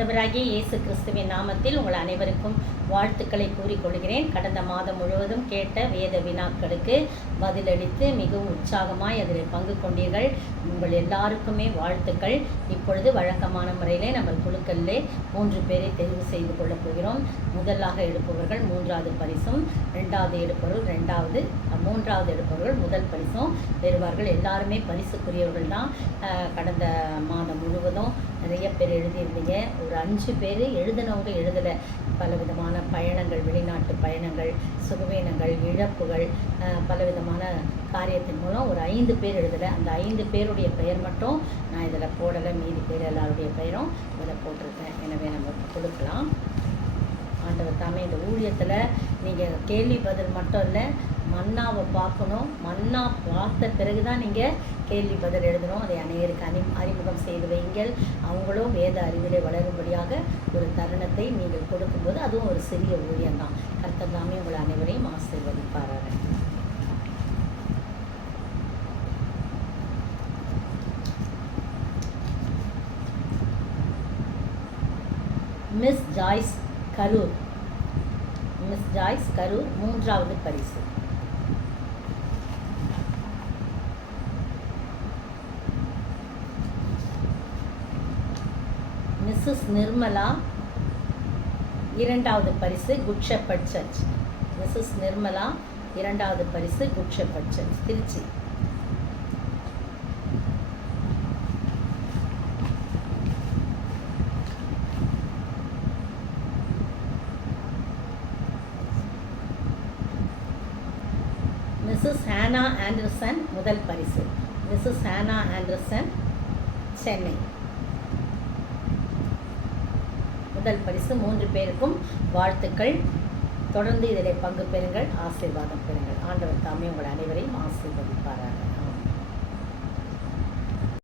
ஆண்டவராகிய இயேசு கிறிஸ்துவின் நாமத்தில் உங்கள் அனைவருக்கும் வாழ்த்துக்களை கூறிக்கொள்கிறேன். கடந்த மாதம் முழுவதும் கேட்ட வேத வினாக்களுக்கு பதிலளித்து மிகவும் உற்சாகமாய் அதில் பங்கு கொண்டீர்கள். உங்கள் எல்லாருக்குமே வாழ்த்துக்கள். இப்பொழுது வழக்கமான முறையிலே நம்ம குழுக்களிலே 3 பேரை தெரிவு செய்து கொள்ளப் போகிறோம். முதலாக எடுப்பவர்கள் 3வது பரிசும், 2வது எடுப்பவர்கள் 2வது, 3வது எடுப்பவர்கள் முதல் பரிசும் பெறுவார்கள். எல்லாருமே பரிசுக்குரியவர்கள் தான். கடந்த மாதம் முழுவதும் நிறைய பேர் எழுதியிருந்தீங்க. ஒரு 5 பேர் எழுதினவங்க எழுதலை. பலவிதமான பயணங்கள், வெளிநாட்டு பயணங்கள், சுகவீனங்கள், இழப்புகள், பலவிதமான காரியத்தின் மூலம் ஒரு 5 பேர் எழுதலை. அந்த 5 பேருடைய பெயர் மட்டும் நான் இதில் போடலை. மீதி பேர் எல்லாருடைய பெயரும் இதில் போட்டிருக்கேன். எனவே நம்ம கொடுக்கலாம். ஆண்டவர் தாமே இந்த ஊழியத்தில் நீங்கள் கேள்வி பதில் மட்டும் இல்லை, மன்னாவை பார்க்கணும். மன்னா பார்த்த பிறகு தான் நீங்கள் கேள்வி பதில் எழுதணும். அதை அநேகருக்கு அறிமுகம் செய்து வைங்கள். அவங்களும் வேத அறிவிலே வளரும்படியாக ஒரு தருணத்தை நீங்கள் கொடுக்கும்போது அதுவும் ஒரு சிறிய ஊழியம்தான். கர்த்தர் தாமே உங்கள் அனைவரையும் ஆசீர்வதிப்பாராக. Miss Joyce Karur, Miss Joyce Karur 3வது பரிசு. மிஸ்ஸஸ் நிர்மலா 2வது பரிசு Good Shepherd Church. Mrs Nirmala 2வது பரிசு Good Shepherd Church, Trichy. Mrs Hannah Anderson முதல் பரிசு. மிஸ்ஸஸ் ஹானா ஆண்டர்சன் சென்னை முதல் பரிசு. 3 பேருக்கும் வாழ்த்துக்கள். தொடர்ந்து இதில் பங்கு பெறுங்கள், ஆசீர்வாதம் பெறுங்கள். ஆண்டவர் தாமே உங்கள் அனைவரையும் ஆசீர்வதிப்பார்.